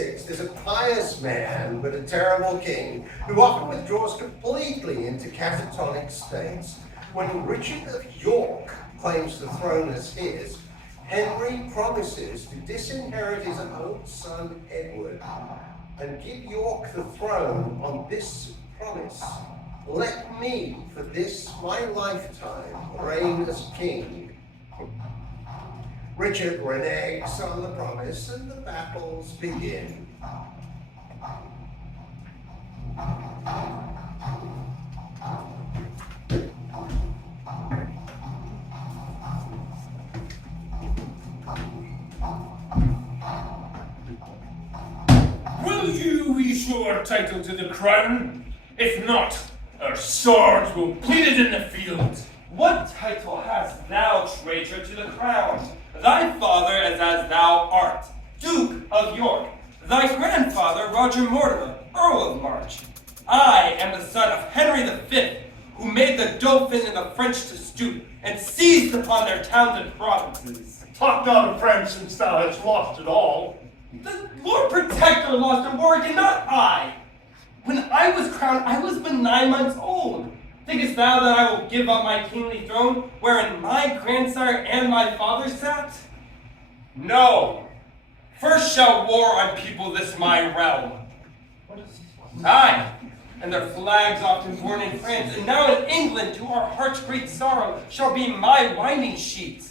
VI is a pious man but a terrible king who often withdraws completely into catatonic states. When Richard of York claims the throne as his, Henry promises to disinherit his own son Edward and give York the throne on this promise: let me, for this my lifetime, reign as king. Richard reneges on the promise and the battles begin. Will you restore title to the crown? If not, our swords will bleed it in the field. What title hast thou, traitor, to the crown? Thy father is as thou art, Duke of York. Thy grandfather, Roger Mortimer, Earl of March. I am the son of Henry V, who made the Dauphin and the French to stoop, and seized upon their towns and provinces. Talk not of France, since thou hast lost it all. The Lord Protector lost in Warwick, and not I. When I was crowned, I was but 9 months old. Thinkest thou that I will give up my kingly throne, wherein my grandsire and my father sat? No. First shall war unpeople this my realm. Aye, and their flags often borne in France, and now in England, to our heart's great sorrow, shall be my winding sheet.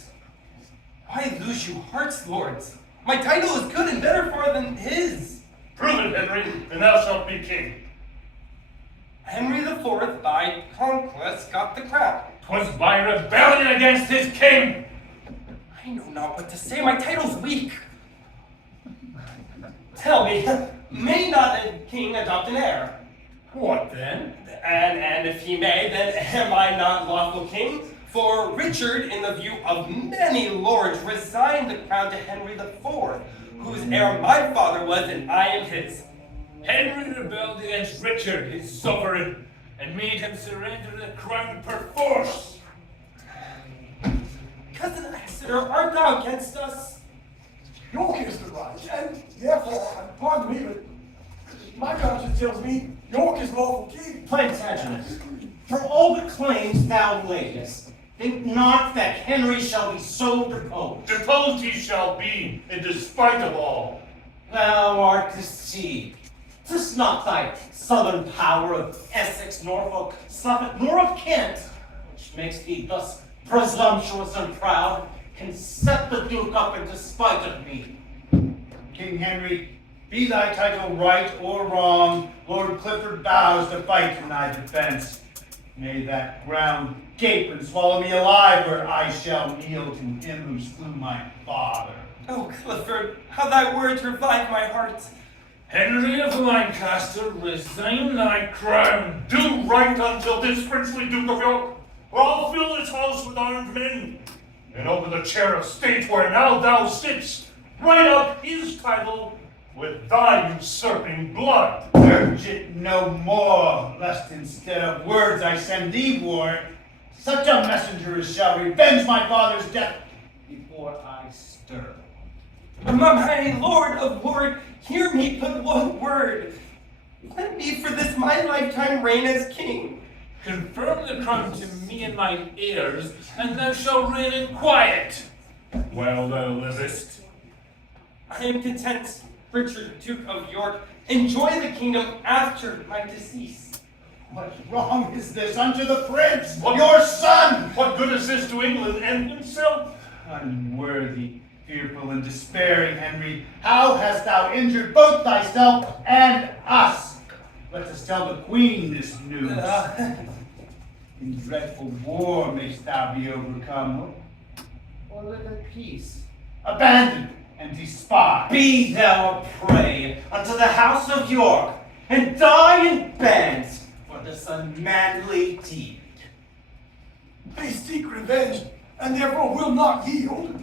Why lose you hearts, lords? My title is good and better far than his. Prove it, Henry, and thou shalt be king. Henry IV by conquest got the crown. 'Twas by rebellion against his king. I know not what to say, my title's weak. Tell me, may not a king adopt an heir? What then? And if he may, then am I not lawful king? For Richard, in the view of many lords, resigned the crown to Henry IV, whose heir my father was, and I am his. Henry rebelled against Richard, his sovereign, and made him surrender the crown perforce. Cousin Exeter, art thou against us? York is the right, and therefore, pardon me, but my conscience tells me York is lawful king. Plantagenet, for all the claims thou layest, think not that Henry shall be so deposed. Deposed he shall be, in despite of all. Thou art deceived. 'Tis not thy southern power of Essex, Norfolk, Suffolk, nor of Kent, which makes thee thus presumptuous and proud, can set the Duke up in despite of me. King Henry, be thy title right or wrong, Lord Clifford vows to fight in thy defense. May that ground gape and swallow me alive, where I shall kneel to him who slew my father. Oh, Clifford, how thy words revive my heart. Henry of Lancaster, resign thy crown. Do right until this princely Duke of York, or I'll fill this house with armed men. And over the chair of state where now thou sitst, write up his title with thy usurping blood. Urge it no more, lest instead of words I send thee ward, such a messenger as shall revenge my father's death before I stir. My lord of Warwick, hear me but one word. Let me for this my lifetime reign as king. Confirm the crown to me and mine heirs, and thou shalt reign in quiet, while thou livest. I am content, Richard, Duke of York, enjoy the kingdom after my decease. What wrong is this unto the prince, your son? What good is this to England and himself? Unworthy, fearful, and despairing Henry, how hast thou injured both thyself and us? Let us tell the queen this news. In dreadful war mayst thou be overcome, or live at peace, abandoned and despised. Be thou a prey unto the house of York, and die in bands for this unmanly deed. They seek revenge, and therefore will not yield.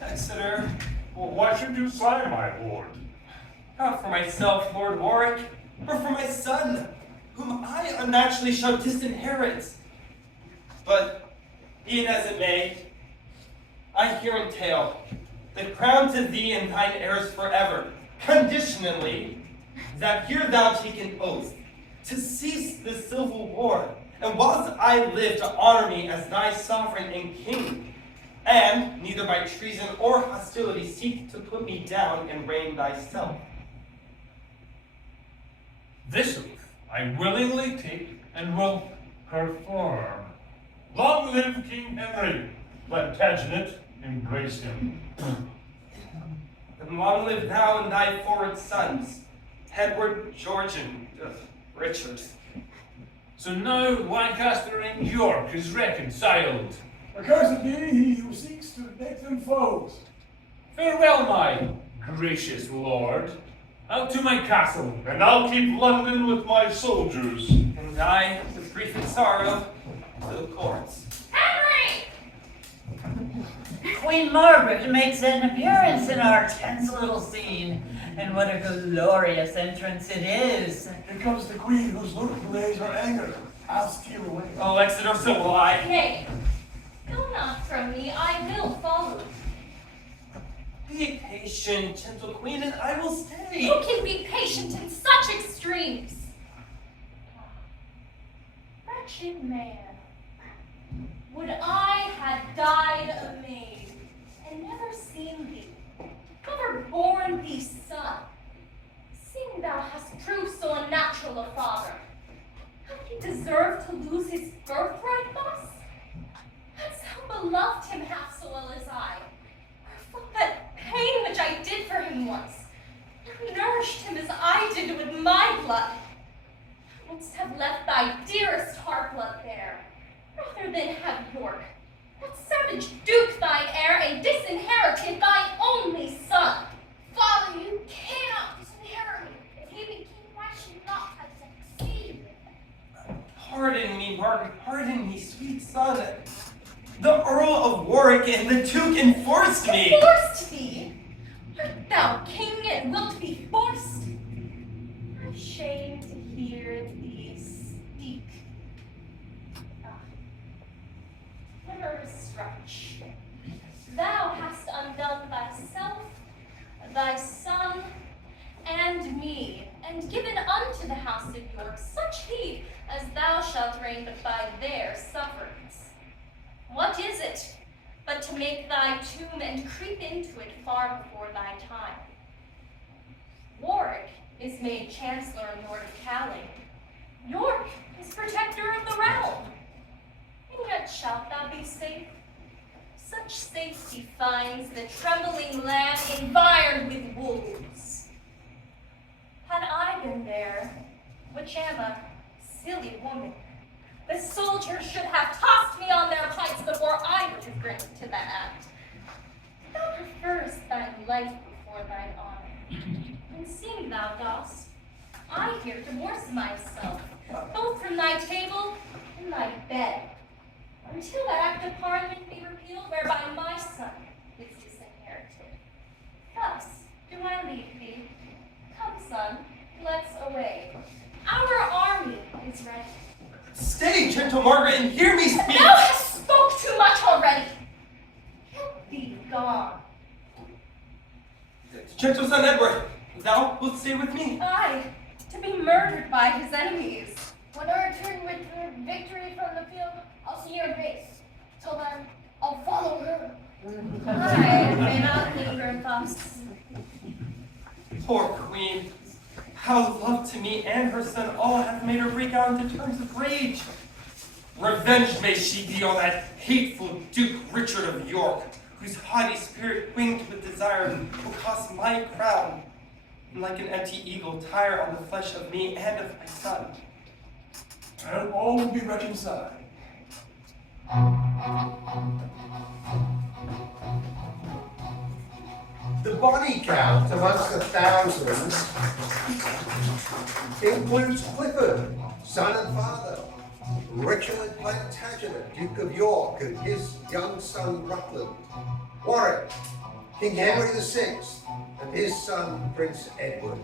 Exeter, Well, why should you sigh, my lord? not for myself, Lord Warwick, or for my son, whom I unnaturally shall disinherit. But be it as it may, I here entail the crown to thee and thine heirs forever, conditionally, that here thou take an oath to cease this civil war, and whilst I live to honor me as thy sovereign and king, and neither by treason or hostility seek to put me down and reign thyself. This oath I willingly take and will perform. Long live King Henry! Plantagenet, embrace him. And long live thou and thy forward sons, Edward, George, and Richard. So now Lancaster and York is reconciled. Accursed be he who seeks to make them foes. Farewell, my gracious lord. Out to my castle, and I'll keep London with my soldiers. And I, with grief and sorrow, to the courts. Henry! Queen Margaret makes an appearance in our tense little scene, and what a glorious entrance it is. Here comes the queen whose look relays her anger. I'll steal away. Oh, Exeter, so will I. Nay, go not from me, I will follow. Be patient, gentle queen, and I will stay. Who can be patient in such extremes? Wretched man, would I had died a maid, and never seen thee, never borne thee son, seeing thou hast proved so unnatural a father. Hath he deserved to lose his birthright thus? Hadst thou beloved him half so well as I, or felt that pain which I did for him once, or nourished him as I did with my blood, thou wouldst have left thy dearest heart blood there, rather than have York, that savage duke, thine heir, and disinherited thine only son. Father, you cannot disinherit me. If he be king, why should not I succeed? Pardon me, Margaret, pardon me, sweet son. The Earl of Warwick and the Duke enforced me. Forced thee? Art thou king and wilt be forced? I'm ashamed to hear thee speak. Murderous stretch. Thou hast undone thyself, thy son, and me, and given unto the house of York such heed as thou shalt reign but by their sufferance. What is it but to make thy tomb and creep into it far before thy time? Warwick is made Chancellor and Lord of Calais. York is protector of the realm. And yet shalt thou be safe? Such safety finds the trembling land environed with wolves. Had I been there, which am a silly woman, the soldiers should have tossed me on their pikes before I would have granted to that act. Thou preferst thine life before thine honor. And seeing thou dost, I here divorce myself, both from thy table and thy bed, until that act of Parliament be repealed whereby my son is disinherited. Thus do I leave thee. Come, son, let's away. Our army is ready. Stay, gentle Margaret, and hear me speak. Thou hast spoke too much already. Get thee gone. Gentle son Edward, thou wilt stay with me. Aye, to be murdered by his enemies. When I return with her victory from the field, I'll see your face. Till then, I'll follow her. I may not linger thus. Poor queen. How love to me and her son all have made her break out into terms of rage. Revenge may she be on that hateful Duke Richard of York, whose haughty spirit winged with desire will cost my crown, and like an empty eagle tire on the flesh of me and of my son. And all will be reconciled. The body count amongst the thousands includes Clifford, son and father, Richard Plantagenet, Duke of York, and his young son Rutland, Warwick, King Henry VI, and his son Prince Edward,